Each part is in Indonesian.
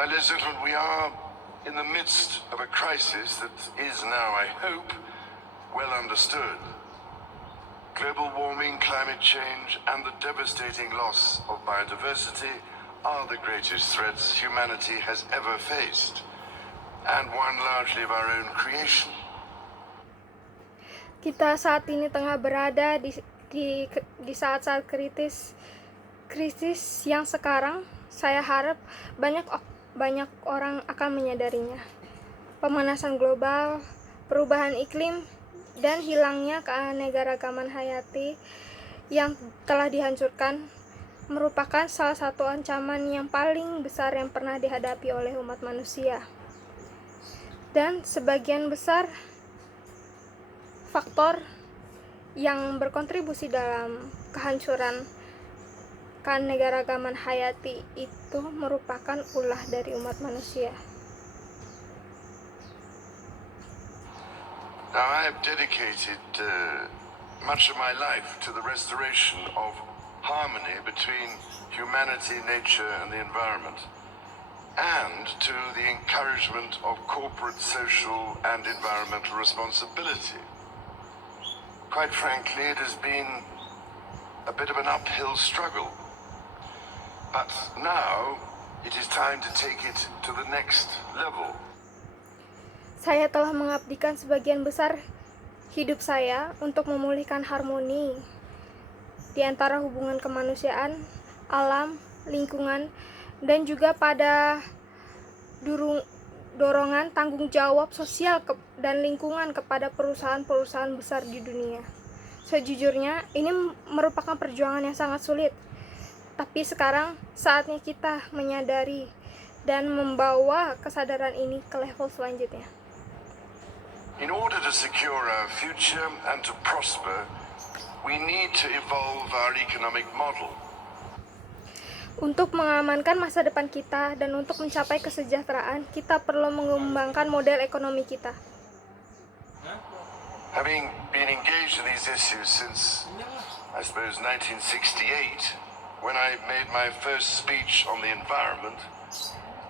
Now, Les Littleton, we are in the midst of a crisis that is now, I hope, well understood. Global warming, climate change, and the devastating loss of biodiversity are the greatest threats humanity has ever faced, and one largely of our own creation. Kita saat ini tengah berada di saat-saat krisis yang sekarang saya harap banyak orang akan menyadarinya. Pemanasan global, perubahan iklim, dan hilangnya keanekaragaman hayati yang telah dihancurkan merupakan salah satu ancaman yang paling besar yang pernah dihadapi oleh umat manusia. Dan sebagian besar faktor yang berkontribusi dalam kehancuran keanekaragaman hayati itu merupakan ulah dari umat manusia. Now, I have dedicated much of my life to the restoration of harmony between humanity, nature, and the environment, and to the encouragement of corporate, social, and environmental responsibility. Quite frankly, it has been a bit of an uphill struggle. But now, it is time to take it to the next level. Saya telah mengabdikan sebagian besar hidup saya untuk memulihkan harmoni di antara hubungan kemanusiaan, alam, lingkungan, dan juga pada dorongan tanggung jawab sosial dan lingkungan kepada perusahaan-perusahaan besar di dunia. Sejujurnya, ini merupakan perjuangan yang sangat sulit. Tapi sekarang saatnya kita menyadari dan membawa kesadaran ini ke level selanjutnya. In order to secure our future and to prosper, we need to evolve our economic model. Untuk mengamankan masa depan kita dan untuk mencapai kesejahteraan, kita perlu mengembangkan model ekonomi kita. Having been engaged in these issues since, I suppose, 1968, when I made my first speech on the environment,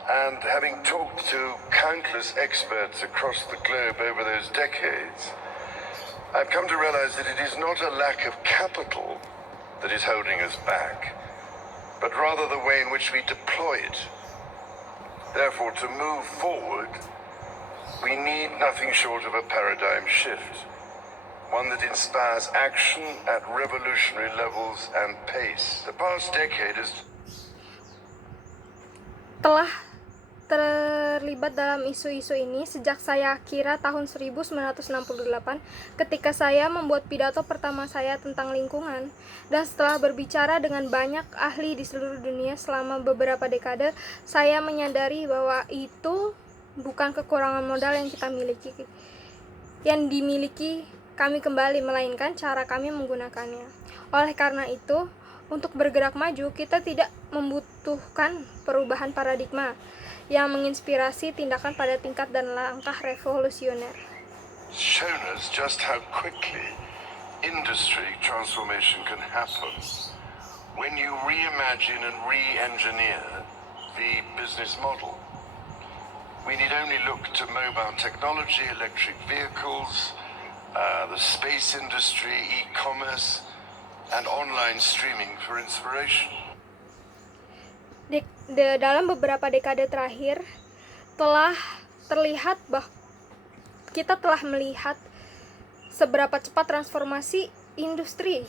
and having talked to countless experts across the globe over those decades, I've come to realize that it is not a lack of capital that is holding us back, but rather the way in which we deploy it. Therefore, to move forward, we need nothing short of a paradigm shift, one that inspires action at revolutionary levels and pace. The past decade has Telah terlibat dalam isu-isu ini sejak saya kira tahun 1968 ketika saya membuat pidato pertama saya tentang lingkungan, dan setelah berbicara dengan banyak ahli di seluruh dunia selama beberapa dekade, saya menyadari bahwa itu bukan kekurangan modal yang dimiliki kami kembali, melainkan cara kami menggunakannya. Oleh karena itu, untuk bergerak maju, kita tidak membutuhkan perubahan paradigma yang menginspirasi tindakan pada tingkat dan langkah revolusioner. shown us just how quickly industry transformation can happen when you reimagine and re-engineer the business model. We need only look to mobile technology, electric vehicles, the space industry, e-commerce, and online streaming for inspiration. Dalam beberapa dekade terakhir telah terlihat kita telah melihat seberapa cepat transformasi industri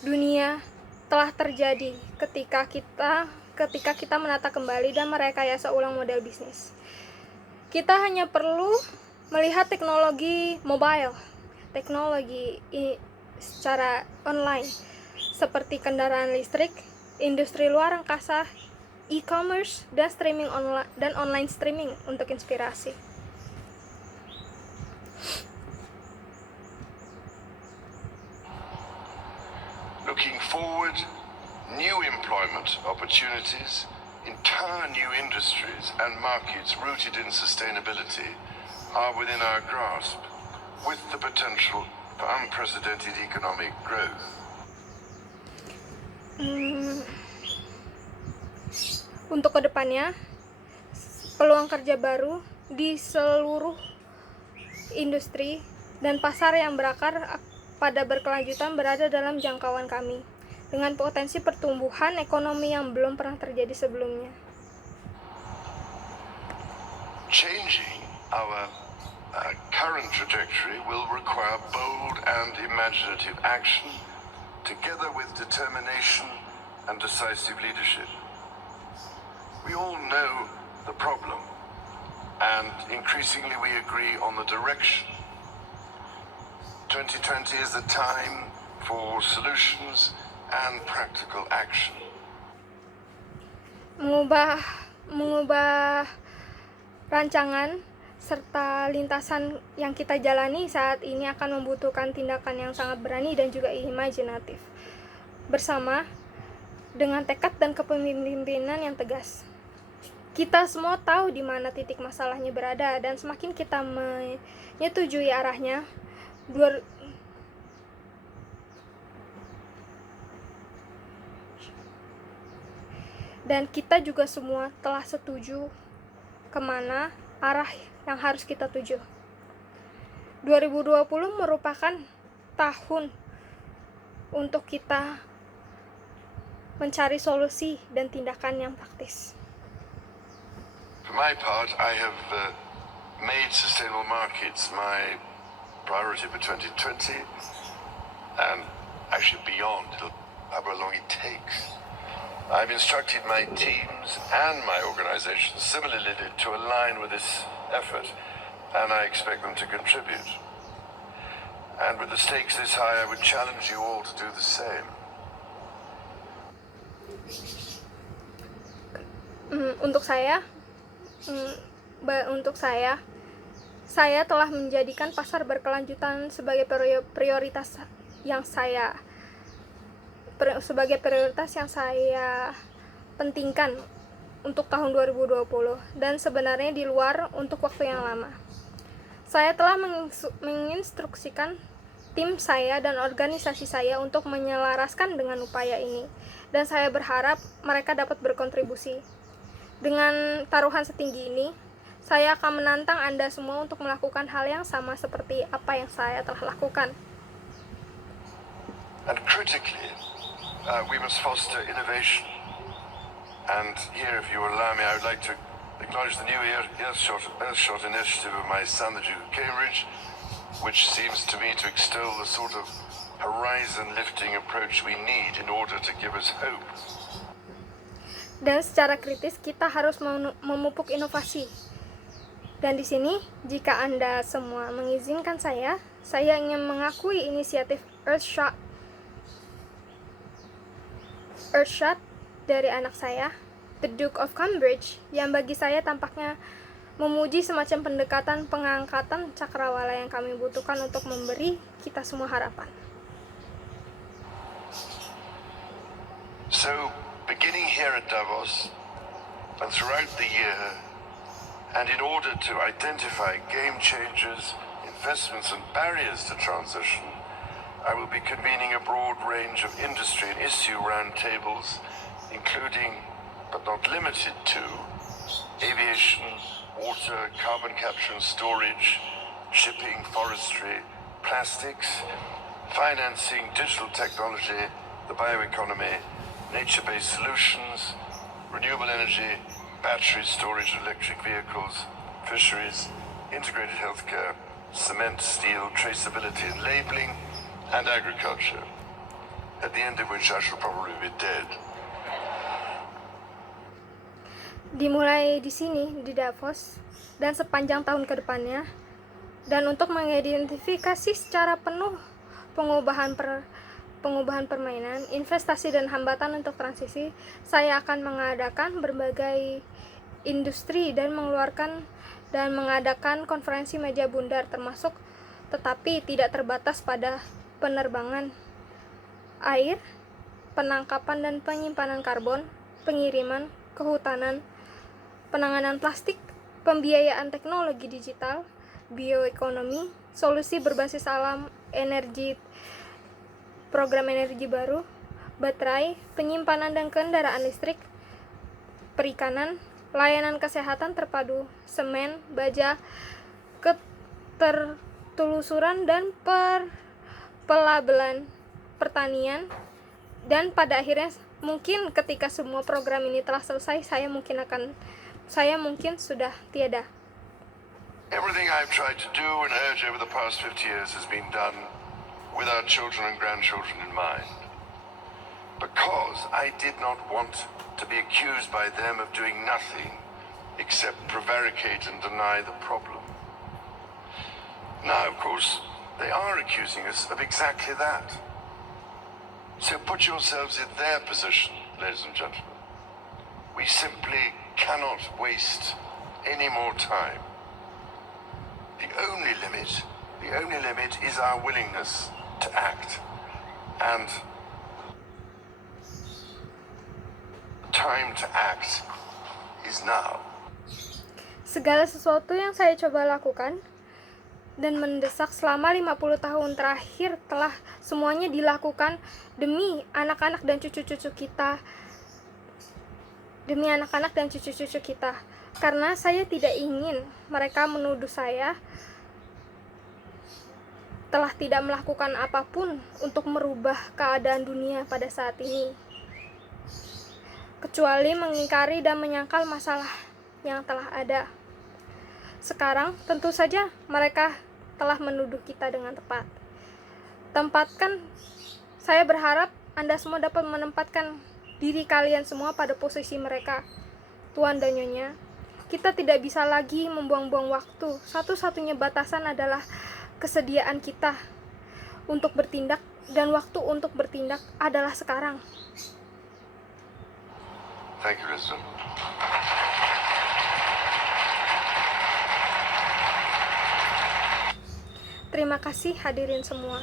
dunia telah terjadi ketika kita menata kembali dan merekayasa ulang model bisnis. Kita hanya perlu melihat teknologi mobile, teknologi secara online seperti kendaraan listrik, industri luar angkasa, e-commerce, dan online streaming untuk inspirasi. Looking forward, new employment opportunities, entire new industries and markets rooted in sustainability are within our grasp, with the potential for unprecedented economic growth. Untuk kedepannya, peluang kerja baru di seluruh industri dan pasar yang berakar pada berkelanjutan berada dalam jangkauan kami, dengan potensi pertumbuhan ekonomi yang belum pernah terjadi sebelumnya. Changing our current trajectory will require bold and imaginative action, together with determination and decisive leadership. We all know the problem, and increasingly we agree on the direction. 2020 is the time for solutions and practical action. Mengubah rancangan serta lintasan yang kita jalani saat ini akan membutuhkan tindakan yang sangat berani dan juga imajinatif, bersama dengan tekad dan kepemimpinan yang tegas. Kita semua tahu di mana titik masalahnya berada, dan semakin kita menyetujui arahnya, dan kita juga semua telah setuju kemana arah yang harus kita tuju. 2020 merupakan tahun untuk kita mencari solusi dan tindakan yang praktis. For my part, I have made sustainable markets my priority for 2020, and actually beyond, however long it takes. I've instructed my teams and my organization similarly to align with this effort, and I expect them to contribute. And with the stakes this high, I would challenge you all to do the same. Untuk saya telah menjadikan pasar berkelanjutan sebagai prioritas yang saya pentingkan untuk tahun 2020, dan sebenarnya di luar untuk waktu yang lama. Saya telah menginstruksikan tim saya dan organisasi saya untuk menyelaraskan dengan upaya ini, dan saya berharap mereka dapat berkontribusi. Dengan taruhan setinggi ini, saya akan menantang Anda semua untuk melakukan hal yang sama seperti apa yang saya telah lakukan. And critically, we must foster innovation. And here, if you allow me, I would like to acknowledge the new Earthshot initiative of my son, the Duke of Cambridge, which seems to me to extol the sort of horizon-lifting approach we need in order to give us hope. Dan secara kritis kita harus memupuk inovasi. Dan di sini, jika Anda semua mengizinkan saya ingin mengakui inisiatif Earthshot dari anak saya, the Duke of Cambridge, yang bagi saya tampaknya memuji semacam pendekatan pengangkatan cakrawala yang kami butuhkan untuk memberi kita semua harapan. So, beginning here at Davos and throughout the year, and in order to identify game changers, investments and barriers to transition, I will be convening a broad range of industry and issue roundtables, including, but not limited to, aviation, water, carbon capture and storage, shipping, forestry, plastics, financing, digital technology, the bioeconomy, nature-based solutions, renewable energy, battery storage of electric vehicles, fisheries, integrated healthcare, cement, steel, traceability and labeling, and agriculture, at the end of which I shall probably be dead. Dimulai di sini, di Davos, dan sepanjang tahun ke depannya, dan untuk mengidentifikasi secara penuh pengubahan permainan, investasi dan hambatan untuk transisi, saya akan mengadakan berbagai industri dan mengadakan konferensi meja bundar, termasuk tetapi tidak terbatas pada penerbangan, air, penangkapan dan penyimpanan karbon, pengiriman, kehutanan, penanganan plastik, pembiayaan teknologi digital, bioekonomi, solusi berbasis alam, energi, program energi baru, baterai, penyimpanan dan kendaraan listrik, perikanan, layanan kesehatan terpadu, semen, baja, ketertelusuran dan pelabelan, pertanian, dan pada akhirnya mungkin ketika semua program ini telah selesai, saya mungkin sudah tiada. Everything I've tried to do and urge over the past 50 years has been done with our children and grandchildren in mind. Because I did not want to be accused by them of doing nothing except prevaricate and deny the problem. Now, of course, they are accusing us of exactly that. So put yourselves in their position, ladies and gentlemen. We simply cannot waste any more time. The only limit is our willingness to act. And the time to act is now. Segala sesuatu yang saya coba lakukan dan mendesak selama 50 tahun terakhir telah semuanya dilakukan demi anak-anak dan cucu-cucu kita. Karena saya tidak ingin mereka menuduh saya telah tidak melakukan apapun untuk merubah keadaan dunia pada saat ini, kecuali mengingkari dan menyangkal masalah yang telah ada. Sekarang tentu saja mereka telah menuduh kita dengan tepat. Saya berharap Anda semua dapat menempatkan diri kalian semua pada posisi mereka. Tuan dan Nyonya, kita tidak bisa lagi membuang-buang waktu. Satu-satunya batasan adalah kesediaan kita untuk bertindak, dan waktu untuk bertindak adalah sekarang. Thank you, Rizwan. Terima kasih hadirin semua.